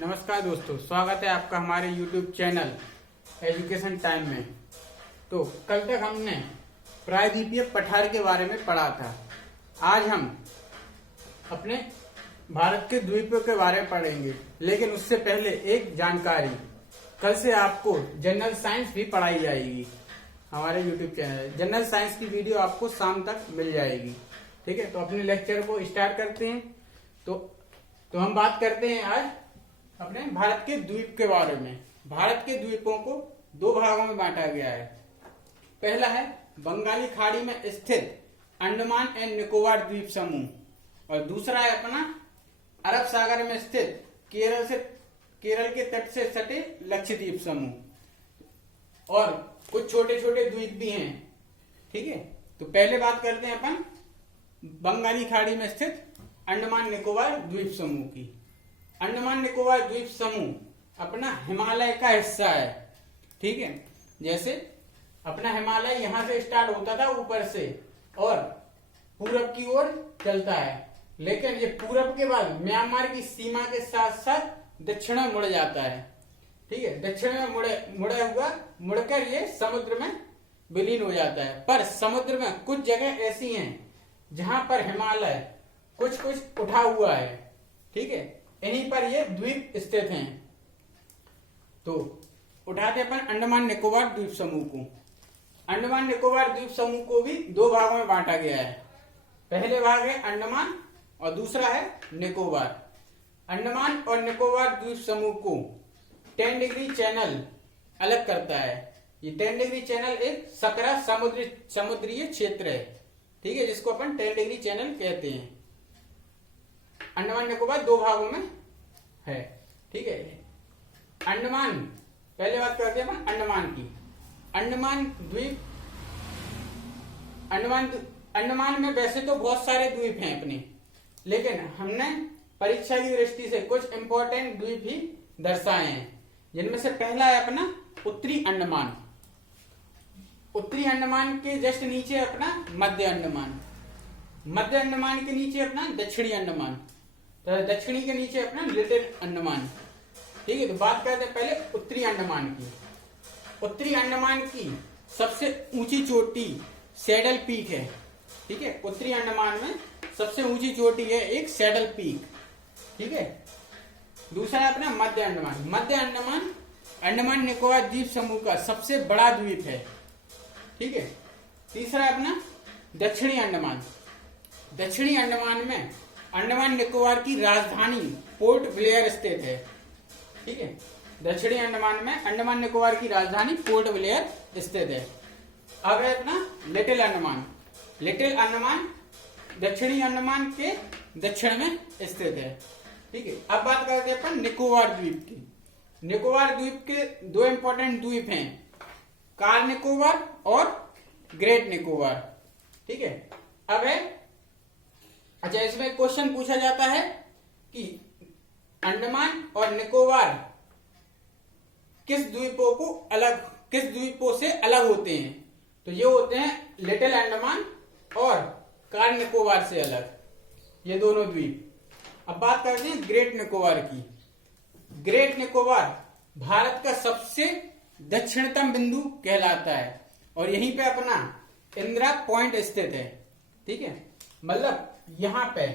नमस्कार दोस्तों, स्वागत है आपका हमारे YouTube चैनल एजुकेशन टाइम में। तो कल तक हमने प्रायद्वीपीय पठार के बारे में पढ़ा था। आज हम अपने भारत के द्वीपों के बारे में पढ़ेंगे, लेकिन उससे पहले एक जानकारी। कल से आपको जनरल साइंस भी पढ़ाई जाएगी हमारे YouTube चैनल। जनरल साइंस की वीडियो आपको शाम तक मिल जाएगी। ठीक है, तो अपने लेक्चर को स्टार्ट करते हैं। तो हम बात करते हैं आज अपने भारत के द्वीप के बारे में। भारत के द्वीपों को दो भागों में बांटा गया है। पहला है बंगाली खाड़ी में स्थित अंडमान एंड निकोबार द्वीप समूह, और दूसरा है अपना अरब सागर में स्थित केरल के तट से सटे लक्षद्वीप समूह, और कुछ छोटे छोटे द्वीप भी हैं। ठीक है, तो पहले बात करते हैं अपन बंगाली खाड़ी में स्थित अंडमान निकोबार द्वीप समूह की। अंडमान निकोबार द्वीप समूह अपना हिमालय का हिस्सा है। ठीक है, जैसे अपना हिमालय यहां से स्टार्ट होता था ऊपर से और पूरब की ओर चलता है, लेकिन ये पूरब के बाद म्यांमार की सीमा के साथ साथ दक्षिण में मुड़ जाता है। ठीक है, दक्षिण में मुड़कर ये समुद्र में विलीन हो जाता है। पर समुद्र में कुछ जगह ऐसी हैं जहां पर हिमालय कुछ कुछ उठा हुआ है। ठीक है, इन्हीं पर ये द्वीप स्थित हैं। तो उठाते अपन अंडमान निकोबार द्वीप समूह को। अंडमान निकोबार द्वीप समूह को भी दो भागों में बांटा गया है। पहले भाग है अंडमान और दूसरा है निकोबार। अंडमान और निकोबार द्वीप समूह को 10 डिग्री चैनल अलग करता है। ये 10 डिग्री चैनल एक सकरा समुद्रीय क्षेत्र है। ठीक है, जिसको अपन 10 डिग्री चैनल कहते हैं। अंडमान निकोबार दो भागों में है। ठीक है, अंडमान, पहले बात करते हैं अपन अंडमान की। अंडमान में वैसे तो बहुत सारे द्वीप हैं अपने, लेकिन हमने परीक्षा की दृष्टि से कुछ इंपॉर्टेंट द्वीप ही दर्शाए हैं, जिनमें से पहला है अपना उत्तरी अंडमान। उत्तरी अंडमान के जस्ट नीचे अपना मध्य अंडमान, मध्य अंडमान के नीचे अपना दक्षिणी अंडमान, तो दक्षिणी के नीचे अपना लिटिल अंडमान। ठीक है, तो बात करते हैं पहले उत्तरी अंडमान की। उत्तरी अंडमान की सबसे ऊंची चोटी सैडल पीक है। ठीक है, उत्तरी अंडमान में सबसे ऊंची चोटी है एक सैडल पीक। ठीक है, दूसरा है अपना मध्य अंडमान। मध्य अंडमान अंडमान निकोबार द्वीप समूह का सबसे बड़ा द्वीप है। ठीक है, तीसरा है अपना दक्षिणी अंडमान। दक्षिणी अंडमान में अंडमान निकोबार की राजधानी पोर्ट ब्लेयर स्थित है। ठीक है, दक्षिणी अंडमान में अंडमान निकोबार की राजधानी पोर्ट ब्लेयर स्थित है। अब है अपना लिटिल अंडमान। लिटिल अंडमान दक्षिणी अंडमान के दक्षिण में स्थित है। ठीक है, अब बात करते हैं अपन निकोबार द्वीप की। निकोबार द्वीप के दो इंपॉर्टेंट द्वीप हैं, कार निकोबार और ग्रेट निकोबार। ठीक है, अब है अच्छा, इसमें क्वेश्चन पूछा जाता है कि अंडमान और निकोबार किस द्वीपों से अलग होते हैं। तो ये होते हैं लिटिल अंडमान और कार निकोबार से अलग, ये दोनों द्वीप। अब बात करते हैं ग्रेट निकोबार की। ग्रेट निकोबार भारत का सबसे दक्षिणतम बिंदु कहलाता है और यहीं पे अपना इंदिरा पॉइंट स्थित है। ठीक है, मतलब यहां पे,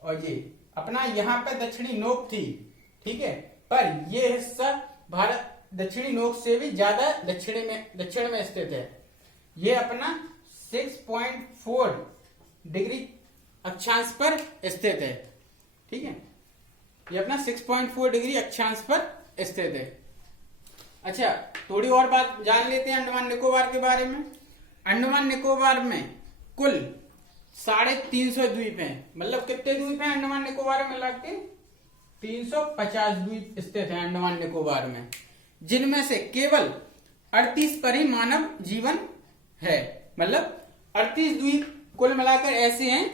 और ये अपना यहां पे दक्षिणी नोक थी। ठीक है, पर ये हिस्सा भारत दक्षिणी नोक से भी ज्यादा दक्षिण में स्थित है। ये अपना 6.4 डिग्री अक्षांश पर स्थित है। ठीक है, ये अपना 6.4 डिग्री अक्षांश पर स्थित है। अच्छा, थोड़ी और बात जान लेते हैं अंडमान निकोबार के बारे में। अंडमान निकोबार में कुल 350 द्वीप हैं। मतलब कितने द्वीप हैं अंडमान निकोबार में लगते? 350 द्वीप स्थित हैं अंडमान निकोबार में, जिनमें से केवल 38 पर ही मानव जीवन है। मतलब 38 द्वीप कुल मिलाकर ऐसे हैं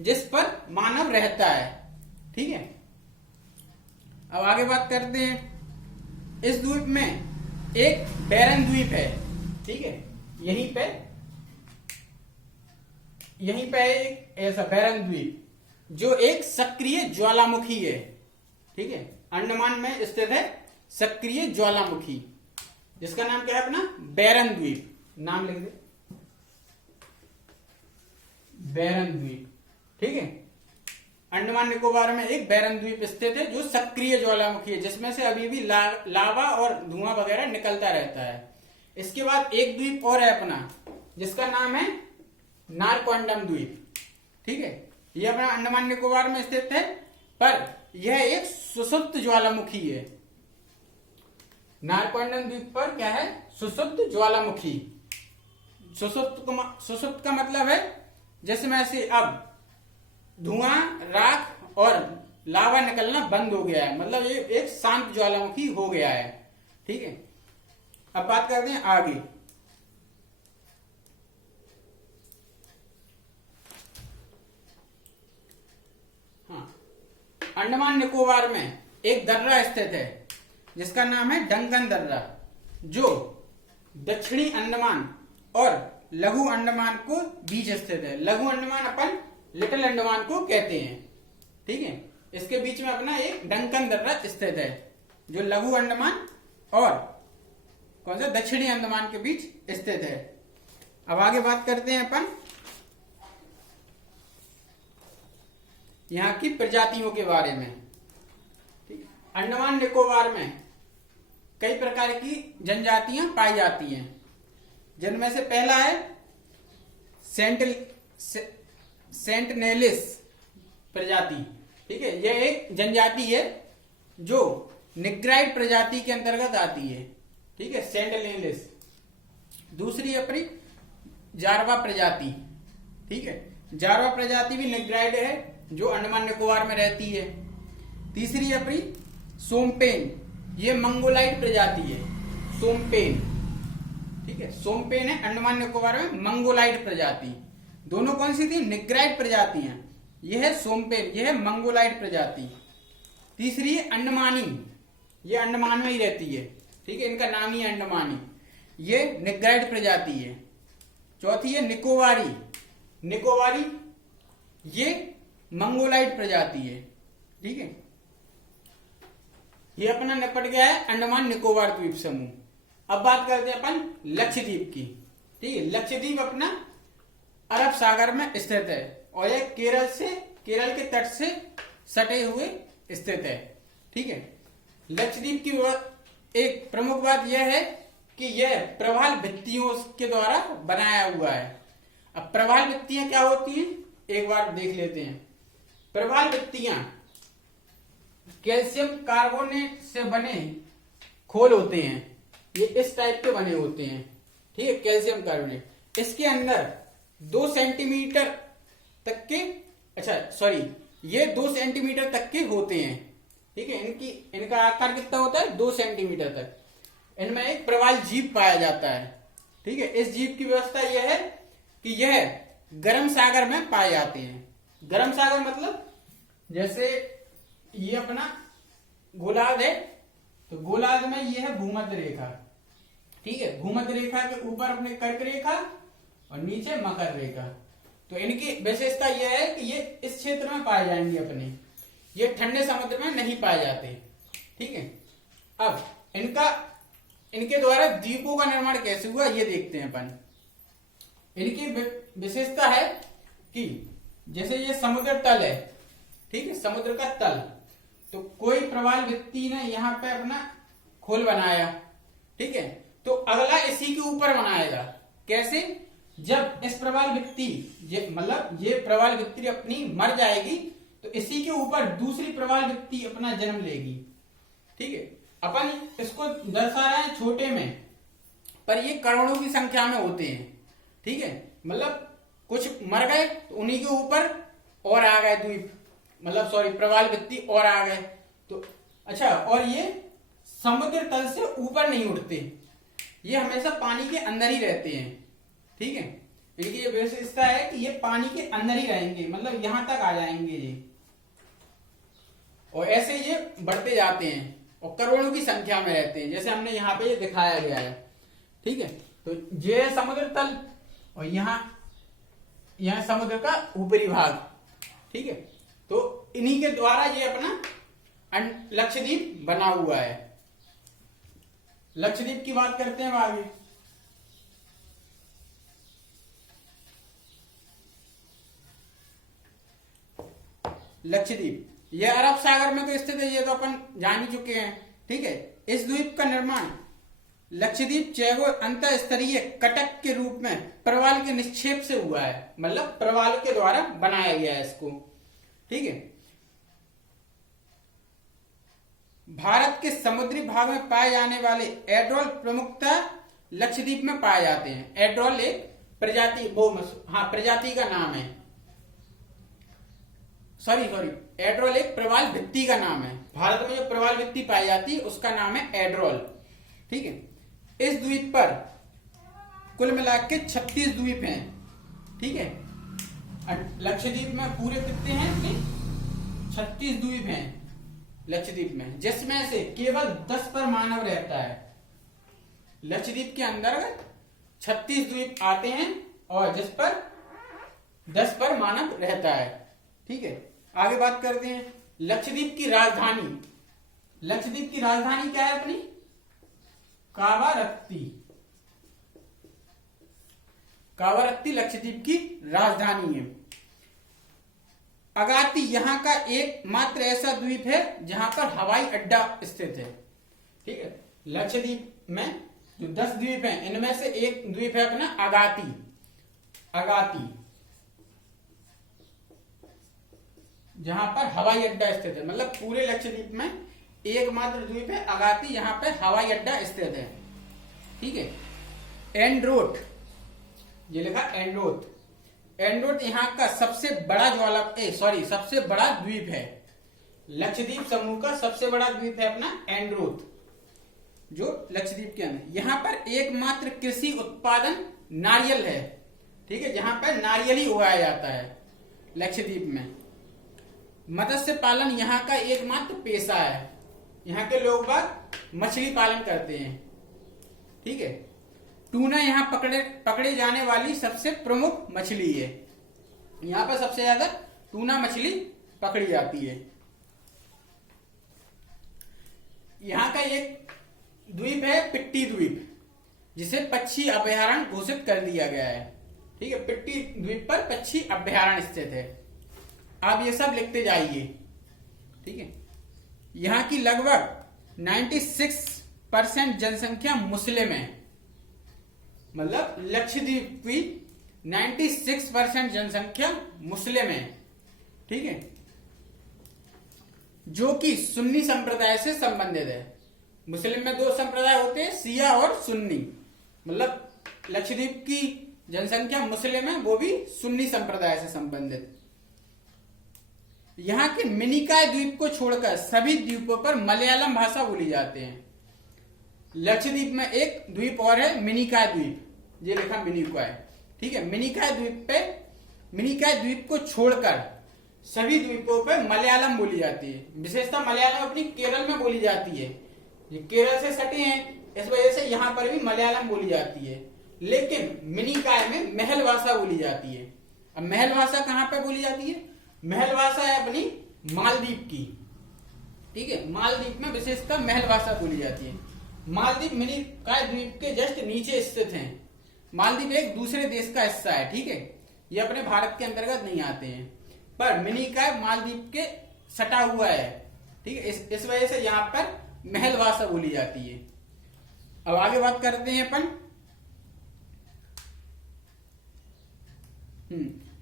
जिस पर मानव रहता है। ठीक है, अब आगे बात करते हैं। इस द्वीप में एक बैरन द्वीप है। ठीक है, यहीं पे एक ऐसा बैरन द्वीप जो एक सक्रिय ज्वालामुखी है। ठीक है, अंडमान में स्थित है सक्रिय ज्वालामुखी, जिसका नाम क्या है अपना बैरन द्वीप। नाम लिख दे, बैरन द्वीप। ठीक है, अंडमान निकोबार में एक बैरन द्वीप स्थित है जो सक्रिय ज्वालामुखी है, जिसमें से अभी भी लावा और धुआं वगैरह निकलता रहता है। इसके बाद एक द्वीप और है अपना, जिसका नाम है नारकॉन्डम द्वीप। ठीक है, यह अपना अंडमान निकोबार में स्थित है, पर यह एक सुषुप्त ज्वालामुखी है। नारकॉन्डम द्वीप पर क्या है? सुषुप्त ज्वालामुखी। सुषुप्त का मतलब है जिसमें से अब धुआं, राख और लावा निकलना बंद हो गया है, मतलब ये एक शांत ज्वालामुखी हो गया है। ठीक है, अब बात करते हैं आगे। हाँ, अंडमान निकोबार में एक दर्रा स्थित है जिसका नाम है डंकन दर्रा, जो दक्षिणी अंडमान और लघु अंडमान को बीच स्थित है। लघु अंडमान अपन लिटिल अंडमान को कहते हैं। ठीक है, इसके बीच में अपना एक डंकन दर्रा स्थित है, जो लघु अंडमान और कौन सा दक्षिणी अंडमान के बीच स्थित है। अब आगे बात करते हैं अपन यहाँ की प्रजातियों के बारे में। ठीक है, अंडमान निकोबार में कई प्रकार की जनजातियां पाई जाती हैं, जिनमें से पहला है सेंटनेलिस प्रजाति। ठीक है, यह एक जनजाति है जो निग्राइड प्रजाति के अंतर्गत आती है। ठीक है, सेंटनेलिस। दूसरी अपनी जारवा प्रजाति। ठीक है, जारवा प्रजाति भी निग्राइड है, जो अंडमान निकोबार में रहती है। तीसरी अपनी सोमपेन, ये मंगोलाइड प्रजाति है, सोमपेन। ठीक है, सोमपेन है अंडमान निकोबार में मंगोलाइड प्रजाति। दोनों कौन सी थी? निग्राइड प्रजाति हैं। यह है सोमपेन, यह है मंगोलाइड प्रजाति। तीसरी है अंडमानी, ये अंडमान में ही रहती है। ठीक है, इनका नाम ही है अंडमानी, ये निग्राइड प्रजाति है। चौथी है निकोबारी, निकोबारी ये मंगोलाइड प्रजाति है। ठीक है, ये अपना निपट गया है अंडमान निकोबार द्वीप समूह। अब बात करते हैं अपन लक्षद्वीप की। ठीक है, लक्षद्वीप अपना अरब सागर में स्थित है और यह केरल के तट से सटे हुए स्थित है। ठीक है, लक्षद्वीप की एक प्रमुख बात यह है कि यह प्रवाल भित्तियों के द्वारा बनाया हुआ है। अब प्रवाल भित्तियां क्या होती हैं, एक बार देख लेते हैं। प्रवाल भित्तियां कैल्शियम कार्बोनेट से बने खोल होते हैं, ये इस टाइप के बने होते हैं। ठीक है, कैल्शियम कार्बोनेट। इसके अंदर 2 सेंटीमीटर तक के, ये 2 सेंटीमीटर तक के होते हैं। ठीक है, इनका आकार कितना होता है? 2 सेंटीमीटर तक। इनमें एक प्रवाल जीव पाया जाता है। ठीक है, इस जीव की व्यवस्था यह है कि यह गर्म सागर में पाए जाते हैं। गर्म सागर मतलब जैसे ये अपना गोलार्ध है, तो गोलार्ध में ये है भूमध्य रेखा। ठीक है, भूमध्य रेखा के ऊपर अपने कर्क रेखा और नीचे मकर रेखा। तो इनकी विशेषता यह है कि ये इस क्षेत्र में पाए जाएंगे अपने, ये ठंडे समुद्र में नहीं पाए जाते। ठीक है, अब इनके द्वारा द्वीपों का निर्माण कैसे हुआ ये देखते हैं अपन। इनकी विशेषता है कि जैसे ये समुद्र तल है, ठीक है, समुद्र का तल, तो कोई प्रवाल भित्ति ने यहाँ पे अपना खोल बनाया। ठीक है, तो अगला इसी के ऊपर बनाएगा। कैसे? जब इस प्रवाल भित्ति मतलब ये प्रवाल भित्ति अपनी मर जाएगी, तो इसी के ऊपर दूसरी प्रवाल भित्ति अपना जन्म लेगी। ठीक है, अपन इसको दर्शा रहे हैं छोटे में, पर ये करोड़ों की संख्या में होते हैं। ठीक है, मतलब कुछ मर गए तो उन्हीं के ऊपर और आ गए द्वीप, मतलब प्रवाल भित्ति और आ गए। तो अच्छा, और ये समुद्र तल से ऊपर नहीं उठते, ये हमेशा पानी के अंदर ही रहते हैं। ठीक है, इनकी ये विशेषता है कि ये पानी के अंदर ही रहेंगे, मतलब यहां तक आ जाएंगे ये, और ऐसे ये बढ़ते जाते हैं और करोड़ों की संख्या में रहते हैं, जैसे हमने यहाँ पे ये दिखाया गया है। ठीक है, तो ये समुद्र तल और यहाँ समुद्र का ऊपरी भाग। ठीक है, तो इन्हीं के द्वारा ये अपना लक्षद्वीप बना हुआ है। लक्षद्वीप की बात करते हैं आगे। लक्षद्वीप यह अरब सागर में तो स्थित है, ये तो अपन जान ही चुके हैं। ठीक है, इस द्वीप का निर्माण लक्षद्वीप चैगो अंत स्तरीय कटक के रूप में प्रवाल के निक्षेप से हुआ है, मतलब प्रवाल के द्वारा बनाया गया है इसको। ठीक है, भारत के समुद्री भाग में पाए जाने वाले एड्रोल प्रमुखतः लक्षद्वीप में पाए जाते हैं। एड्रोल एक प्रजाति प्रजाति का नाम है। सॉरी एड्रोल एक प्रवाल भित्ति का नाम है। भारत में जो प्रवाल भित्ति पाई जाती है उसका नाम है एड्रोल। ठीक है, इस द्वीप पर कुल मिलाकर के 36 द्वीप हैं। ठीक है, लक्षद्वीप में पूरे कितने हैं? 36 द्वीप हैं लक्षद्वीप में, जिसमें से केवल 10 पर मानव रहता है। लक्षद्वीप के अंतर्गत 36 द्वीप आते हैं और जिस पर 10 पर मानव रहता है। ठीक है, आगे बात करते हैं लक्षद्वीप की राजधानी। लक्षद्वीप की राजधानी क्या है अपनी? कावारत्ती। कावारत्ती लक्षद्वीप की राजधानी है। अगाती यहाँ का एकमात्र ऐसा द्वीप है जहां पर हवाई अड्डा स्थित है। ठीक है, लक्षद्वीप में जो 10 द्वीप हैं इनमें से एक द्वीप है अपना अगाती। अगाती जहां पर हवाई अड्डा स्थित है, मतलब पूरे लक्षद्वीप में एकमात्र द्वीप है अगाती, यहाँ पे हवाई अड्डा स्थित है। ठीक है, एंड्रोट, ये लिखा एंड्रोट। एंड्रोट यहाँ का सबसे बड़ा सबसे बड़ा द्वीप है। लक्षद्वीप समूह का सबसे बड़ा द्वीप है अपना एंड्रोट, जो लक्षद्वीप के अंदर। यहाँ पर एकमात्र कृषि उत्पादन नारियल है। ठीक है, जहां पर नारियल ही उगाया जाता है लक्षद्वीप में। मत्स्य पालन यहाँ का एकमात्र पेशा है। यहाँ के लोग बाग मछली पालन करते हैं। ठीक है, टूना यहाँ पकड़े जाने वाली सबसे प्रमुख मछली है। यहाँ पर सबसे ज्यादा टूना मछली पकड़ी जाती है। यहाँ का एक द्वीप है पिट्टी द्वीप, जिसे पक्षी अभयारण्य घोषित कर दिया गया है। ठीक है, पिट्टी द्वीप पर पक्षी अभयारण्य स्थित है। आप ये सब लिखते जाइए। ठीक है, यहाँ की लगभग 96% जनसंख्या मुस्लिम है। मतलब लक्षद्वीप की 96% जनसंख्या मुस्लिम है। ठीक है, जो कि सुन्नी संप्रदाय से संबंधित है। मुस्लिम में 2 संप्रदाय होते हैं, शिया और सुन्नी। मतलब लक्षद्वीप की जनसंख्या मुस्लिम है, वो भी सुन्नी संप्रदाय से संबंधित। यहाँ के मिनिकॉय द्वीप को छोड़कर सभी द्वीपों पर मलयालम भाषा बोली जाते हैं। लक्षद्वीप में एक द्वीप और है मिनिकॉय द्वीप, ये लिखा मिनिकॉय। ठीक है, मिनिकॉय द्वीप को छोड़कर सभी द्वीपों पर मलयालम बोली जाती है। विशेषतः मलयालम अपनी केरल में बोली जाती है। ये केरल से सटे हैं, इस वजह से यहाँ पर भी मलयालम बोली जाती है। लेकिन मिनिकॉय में महल भाषा बोली जाती है। अब महल भाषा कहाँ पे बोली जाती है? महल भाषा है अपनी मालदीव की। ठीक है, मालदीव में विशेषतः महल भाषा बोली जाती है। मालदीव मिनिकॉय द्वीप के जस्ट नीचे स्थित हैं। मालदीव एक दूसरे देश का हिस्सा है। ठीक है, ये अपने भारत के अंतर्गत नहीं आते हैं, पर मिनिकॉय मालदीव के सटा हुआ है। ठीक है, इस वजह से यहाँ पर महल भाषा बोली जाती है। अब आगे बात करते हैं अपन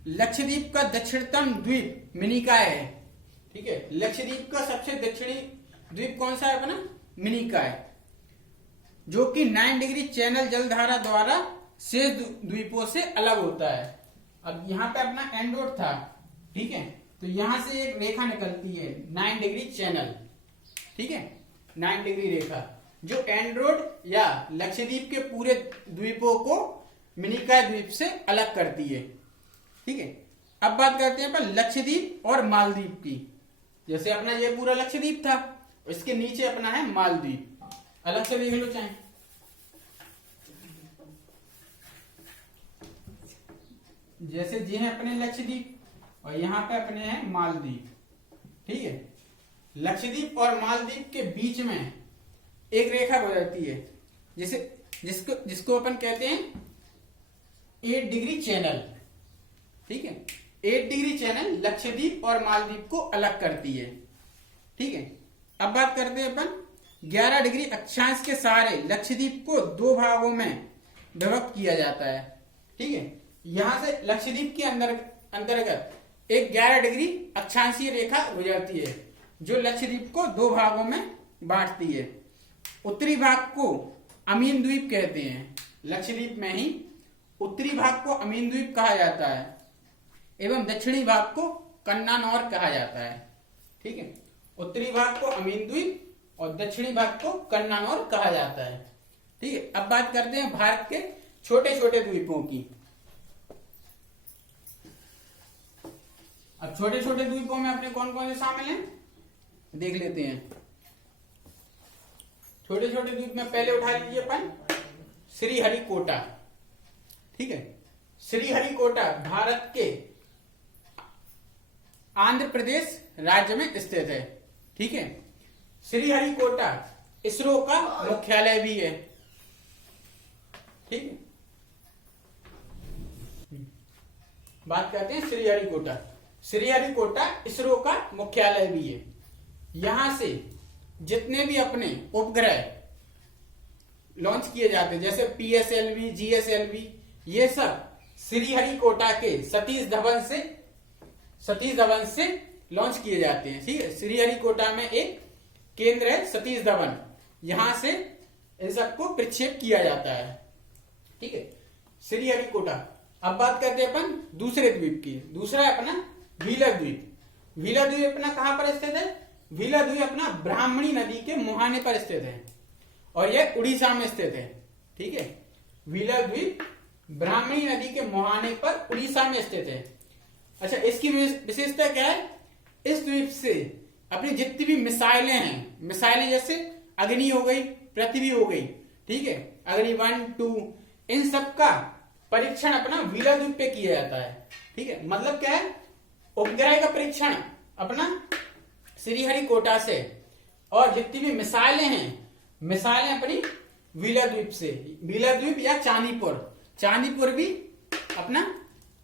लक्षद्वीप का दक्षिणतम द्वीप मिनिकॉय है। ठीक है, लक्षद्वीप का सबसे दक्षिणी द्वीप कौन सा है अपना? मिनिकॉय, जो कि 9 डिग्री चैनल जलधारा द्वारा शेष द्वीपों से अलग होता है। अब यहाँ पे अपना एंड्रोट था। ठीक है, तो यहां से एक रेखा निकलती है 9 डिग्री चैनल। ठीक है, 9 डिग्री रेखा जो एंड्रोट या लक्षद्वीप के पूरे द्वीपों को मिनिकॉय द्वीप से अलग करती है। ठीक है, अब बात करते हैं अपन लक्षद्वीप और मालदीव की। जैसे अपना ये पूरा लक्षद्वीप था, इसके नीचे अपना है मालदीव। अलग से देख लो चाहे। जैसे ये है अपने लक्षद्वीप और यहाँ पे अपने हैं मालदीव। ठीक है, लक्षद्वीप और मालदीव के बीच में एक रेखा गुजरती है, जिसको अपन कहते हैं 8 डिग्री चैनल। ठीक है, 8 डिग्री चैनल लक्षद्वीप और मालदीव को अलग करती है। ठीक है, अब बात करते हैं अपन 11 डिग्री अक्षांश के सहारे लक्षद्वीप को 2 भागों में विभक्त किया जाता है। ठीक है, यहां से लक्षद्वीप के अंतर्गत एक 11 डिग्री अक्षांशीय रेखा गुजरती है, जो लक्षद्वीप को 2 भागों में बांटती है। उत्तरी भाग को अमीन द्वीप कहते हैं, लक्षद्वीप में ही उत्तरी भाग को अमीन द्वीप कहा जाता है एवं दक्षिणी भाग को कन्नानौर कहा जाता है। ठीक है, उत्तरी भाग को अमीन द्वीप और दक्षिणी भाग को कन्नानौर कहा जाता है। ठीक है, अब बात करते हैं भारत के छोटे छोटे द्वीपों की। अब छोटे छोटे द्वीपों में अपने कौन कौन से शामिल हैं देख लेते हैं। छोटे छोटे द्वीप में पहले उठा लीजिए अपन श्रीहरिकोटा। ठीक है, श्रीहरिकोटा भारत के आंध्र प्रदेश राज्य में स्थित है। ठीक है, श्रीहरिकोटा इसरो का मुख्यालय भी है। ठीक है, बात करते हैं श्रीहरिकोटा। श्रीहरिकोटा इसरो का मुख्यालय भी है। यहां से जितने भी अपने उपग्रह लॉन्च किए जाते हैं, जैसे PSLV, GSLV, ये सब श्रीहरिकोटा के सतीश धवन से लॉन्च किए जाते हैं। ठीक है, श्रीहरिकोटा में एक केंद्र है सतीश धवन, यहां से इन सबको प्रक्षेप किया जाता है। ठीक है, श्रीहरिकोटा। अब बात करते हैं अपन दूसरे द्वीप की। दूसरा है अपना व्हीलर द्वीप। व्हीलर द्वीप अपना कहां पर स्थित है? व्हीलर द्वीप अपना ब्राह्मणी नदी के मुहाने पर स्थित है और यह उड़ीसा में स्थित है। ठीक है, व्हीलर द्वीप ब्राह्मणी नदी के मुहाने पर उड़ीसा में स्थित है। अच्छा, इसकी विशेषता क्या है? इस द्वीप से अपनी जितनी भी मिसाइलें हैं, मिसाइलें जैसे अग्नि हो गई, पृथ्वी हो गई, ठीक है, अग्नि 1, 2, इन सब का परीक्षण अपना व्हीलर द्वीप पे किया जाता है। ठीक है, मतलब क्या है? उपग्रह का परीक्षण अपना श्रीहरिकोटा से और जितनी भी मिसाइलें हैं, मिसाइलें अपनी व्हीलर द्वीप से। व्हीलर द्वीप या चांदीपुर भी अपना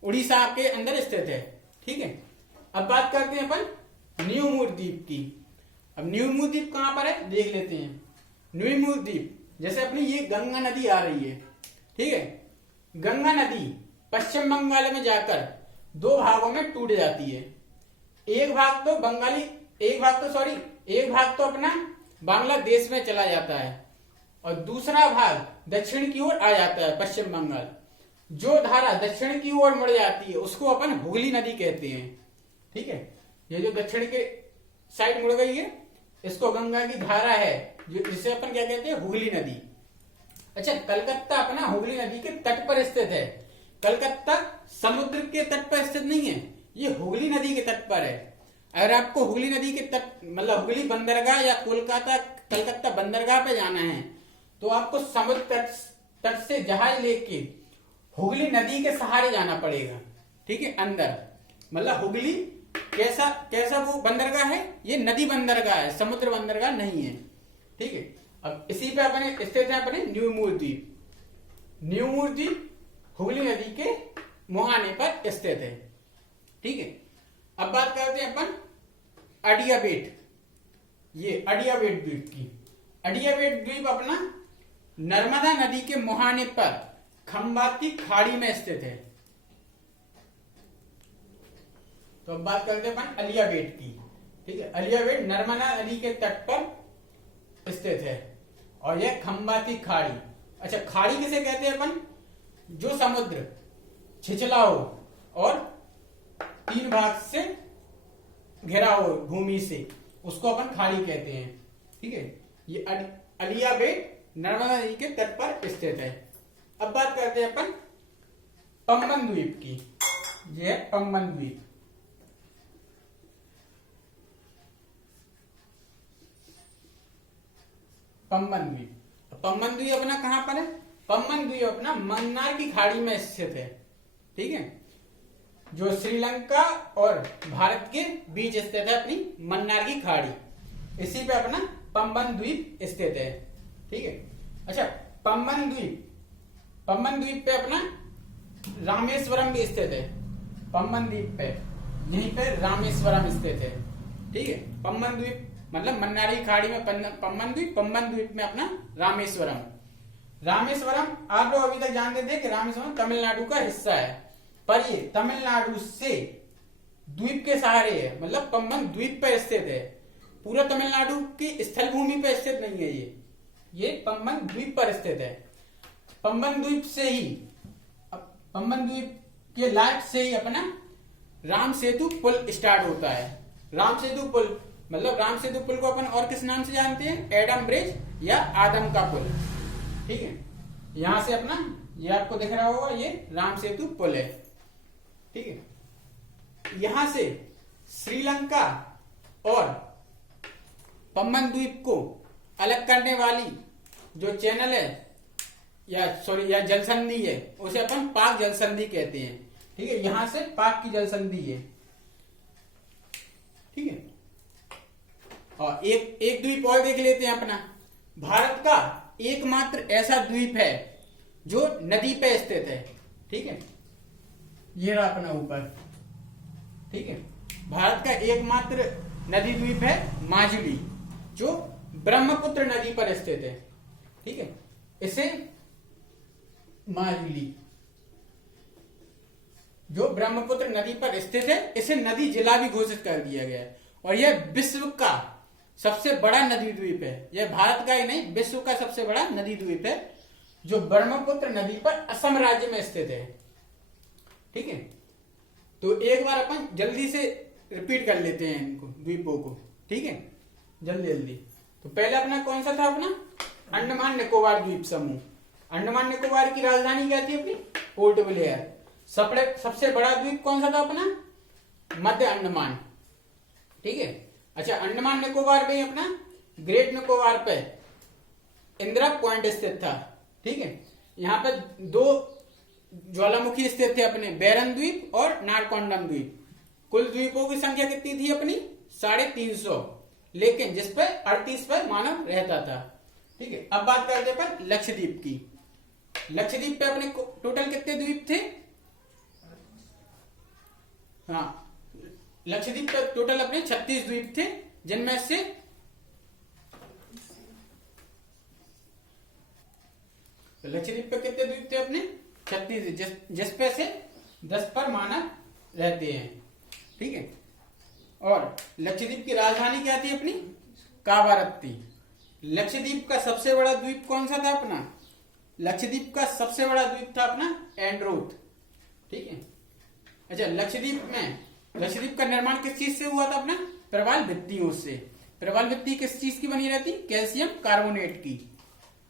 उड़ीसा के अंदर स्थित है। ठीक है, अब बात करते हैं अपन न्यू मूर द्वीप की। अब न्यू मूर द्वीप कहां पर है देख लेते हैं। न्यू मूर द्वीप, जैसे अपनी ये गंगा नदी आ रही है, ठीक है, गंगा नदी पश्चिम बंगाल में जाकर 2 भागों में टूट जाती है। एक भाग तो अपना बांग्लादेश में चला जाता है और दूसरा भाग दक्षिण की ओर आ जाता है, पश्चिम बंगाल। जो धारा दक्षिण की ओर मुड़ जाती है उसको अपन हुगली नदी कहते हैं। ठीक है, ये जो दक्षिण के साइड मुड़ गई है, इसको गंगा की धारा है, जिसे अपन क्या कहते हैं? हुगली नदी। अच्छा, कलकत्ता अपना हुगली नदी के तट पर स्थित है। कलकत्ता समुद्र के तट पर स्थित नहीं है, ये हुगली नदी के तट पर है। अगर आपको हुगली नदी के तट, मतलब हुगली बंदरगाह या कलकत्ता बंदरगाह पे जाना है, तो आपको समुद्र तट से जहाज लेके हुगली नदी के सहारे जाना पड़ेगा। ठीक है, अंदर, मतलब हुगली कैसा वो बंदरगाह है? ये नदी बंदरगाह है, समुद्र बंदरगाह नहीं है। ठीक है, अब इसी पे अपने स्थित है अपने न्यू मूर द्वीप। न्यू मूर द्वीप हुगली नदी के मुहाने पर स्थित है। ठीक है, अब बात करते हैं अपन अडियाबेट। ये अडियाबेट द्वीप की। अडियाबेट द्वीप अपना नर्मदा नदी के मुहाने पर खंबाती खाड़ी में स्थित है। तो अब बात करते हैं अपन अलियाबेट की। ठीक है, अलियाबेट नर्मदा नदी के तट पर स्थित है और यह खंबाती खाड़ी। अच्छा, खाड़ी किसे कहते हैं अपन? जो समुद्र छिछला हो और 3 भाग से घिरा हो भूमि से, उसको अपन खाड़ी कहते हैं। ठीक है, ये अलियाबेट नर्मदा नदी के तट पर स्थित है। अब बात करते हैं अपन पंबन द्वीप की। ये है पंबन द्वीप। पंबन द्वीप अपना कहां पर है? पंबन द्वीप अपना मन्नार की खाड़ी में स्थित है। ठीक है, जो श्रीलंका और भारत के बीच स्थित है, अपनी मन्नार की खाड़ी। इसी पे अपना पंबन द्वीप स्थित है। ठीक है। अच्छा, पंबन द्वीप पे अपना रामेश्वरम भी स्थित है। पंबन द्वीप पे यहीं पे रामेश्वरम स्थित है। ठीक है। पंबन द्वीप मतलब मन्नारी खाड़ी में पंबन द्वीप में अपना रामेश्वरम। आप लोग अभी तक जानते थे कि रामेश्वरम तमिलनाडु का हिस्सा है, पर ये तमिलनाडु से द्वीप के सहारे है, मतलब पंबन द्वीप पर स्थित है। पूरा तमिलनाडु की स्थल भूमि पर स्थित नहीं है ये पंबन द्वीप पर स्थित है। पंबन द्वीप के लास्ट से ही अपना राम सेतु पुल स्टार्ट होता है। राम सेतु पुल को अपन और किस नाम से जानते हैं? एडम ब्रिज या आदम का पुल। ठीक है। यहां से अपना ये आपको दिख रहा होगा, ये राम सेतु पुल है। ठीक है। यहां से श्रीलंका और पंबन द्वीप को अलग करने वाली जो चैनल है या जलसंधि है, उसे अपन पाक जलसंधि कहते हैं। ठीक है। यहां से पाक की जलसंधि है। ठीक है। और एक द्वीप और देख लेते हैं अपना। भारत का एकमात्र ऐसा द्वीप है जो नदी पे स्थित है। ठीक है। ये रहा अपना ऊपर। ठीक है। भारत का एकमात्र नदी द्वीप है माजुली, जो ब्रह्मपुत्र नदी पर स्थित है। ठीक है। इसे माजुली जो ब्रह्मपुत्र नदी पर स्थित है, इसे नदी जिला भी घोषित कर दिया गया है। और यह विश्व का सबसे बड़ा नदी द्वीप है। यह भारत का ही नहीं, विश्व का सबसे बड़ा नदी द्वीप है, जो ब्रह्मपुत्र नदी पर असम राज्य में स्थित है। ठीक है। तो एक बार अपन जल्दी से रिपीट कर लेते हैं इनको द्वीपों को। ठीक है, जल्दी। तो पहले अपना कौन सा था? अपना अंडमान निकोबार द्वीप समूह। अंडमान निकोबार की राजधानी क्या थी अपनी? Port Blair. सबसे बड़ा द्वीप कौन सा था अपना? मध्य अंडमान। ठीक है। अच्छा, अंडमान निकोबार में अपना ग्रेट निकोबार पे इंदिरा पॉइंट स्थित था। ठीक है। यहाँ पे दो ज्वालामुखी स्थित थे अपने, बैरन द्वीप और नारकोंडम द्वीप। कुल द्वीपों की संख्या कितनी थी अपनी? 350, लेकिन जिस पे 38 पर मानव रहता था। ठीक है। अब बात करते हैं लक्षद्वीप की। लक्षद्वीप पे अपने टोटल कितने द्वीप थे? हाँ, लक्षद्वीप पे टोटल अपने 36 द्वीप थे, जिनमें से लक्षद्वीप पे कितने द्वीप थे अपने? 36, जिसपे से 10 पर मानव रहते हैं। ठीक है। और लक्षद्वीप की राजधानी क्या थी अपनी? कावारत्ती। लक्षद्वीप का सबसे बड़ा द्वीप कौन सा था अपना? लक्षद्वीप का सबसे बड़ा द्वीप था अपना एंड्रोथ। ठीक है। अच्छा, लक्षद्वीप का निर्माण किस चीज से हुआ था अपना? प्रवाल भित्तियों से। प्रवाल भित्ति किस चीज की बनी रहती? कैल्शियम कार्बोनेट की।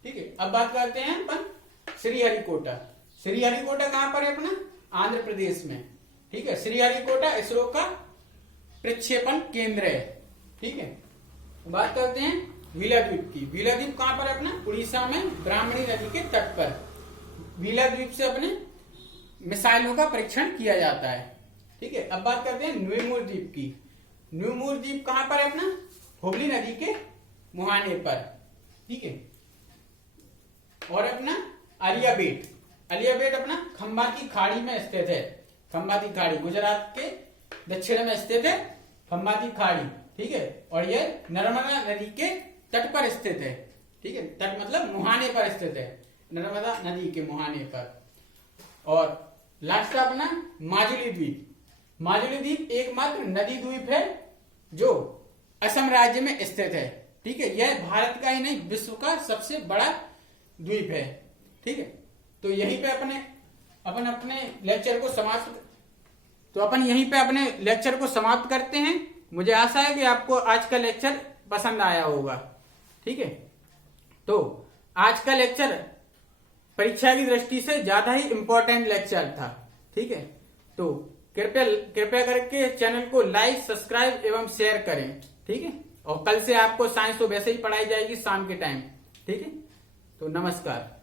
ठीक है। अब बात करते हैं अपन श्रीहरिकोटा। श्रीहरिकोटा कहां पर है अपना? आंध्र प्रदेश में। ठीक है। श्रीहरिकोटा इसरो का प्रक्षेपण केंद्र है। ठीक है। बात करते हैं वीला द्वीप की। वीला द्वीप कहां पर है अपना? उड़ीसा में ब्राह्मणी नदी के तट पर। वीला द्वीप से अपने मिसाइलों का परीक्षण किया जाता है। ठीक है। अब बात करते हैं न्यूमूर द्वीप की। न्यूमूर द्वीप कहां पर है अपना? हुगली नदी के मुहाने पर। ठीक है। और अपना अलियाबेट अपना खंबाती खाड़ी में स्थित है। खंबाती खाड़ी गुजरात के दक्षिण में स्थित है, खंबाती खाड़ी। ठीक है। और यह नर्मदा नदी के तट पर स्थित है। ठीक है। तट मतलब मुहाने पर स्थित है, नर्मदा नदी के मुहाने पर। और लास्ट अपना माजुली द्वीप। माजुली द्वीप एकमात्र नदी द्वीप है जो असम राज्य में स्थित है। ठीक है। यह भारत का ही नहीं, विश्व का सबसे बड़ा द्वीप है। ठीक है। तो यहीं पे अपन अपने लेक्चर को समाप्त करते हैं। मुझे आशा है कि आपको आज का लेक्चर पसंद आया होगा। ठीक है। तो आज का लेक्चर परीक्षा की दृष्टि से ज्यादा ही इंपॉर्टेंट लेक्चर था। ठीक है। तो कृपया करके चैनल को लाइक, सब्सक्राइब एवं शेयर करें। ठीक है। और कल से आपको साइंस तो वैसे ही पढ़ाई जाएगी शाम के टाइम। ठीक है। तो नमस्कार।